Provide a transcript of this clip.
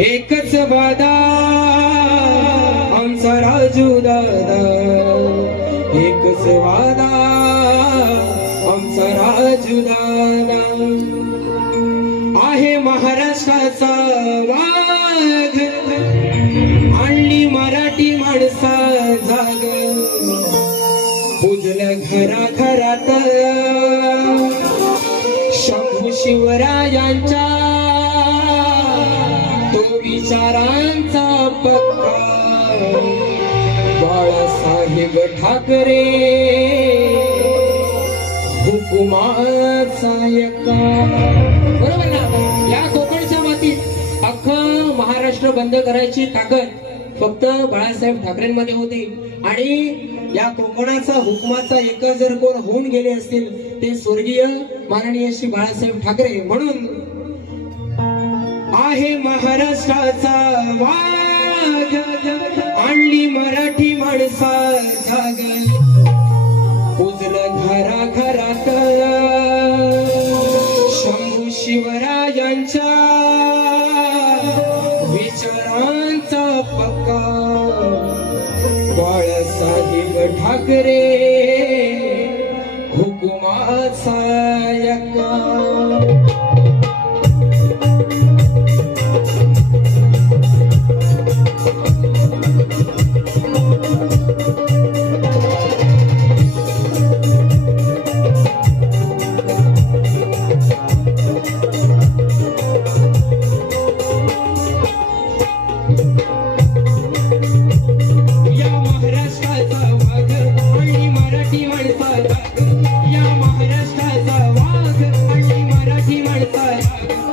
एकच वादा आमचा राजू दादा. एकच वादा आमचा राजू दादा. आहे महाराष्ट्राचा वाघ आणली मराठी माणसा जाग. पूजलं घरा घरात शंभू शिवरायांच्या विचारांचा पत्ता. बाळासाहेब ठाकरे. हुकुमाचा बरोबर ना? या कोकणच्या मातीत अख्खं महाराष्ट्र बंद करायची ताकद फक्त बाळासाहेब ठाकरेंमध्ये होती. आणि या कोकणाचा हुकमाचा एकच जर कोण होऊन गेले असतील ते स्वर्गीय माननीय श्री बाळासाहेब ठाकरे. म्हणून आहे महाराष्ट्राचा वाघ. आणली मराठी माणसा जाग उजलं घरा घरात शंभू शिवरायांच्या विचारांचा पक्का. Balasaheb Thackeray हुकुमाचा vai, vai.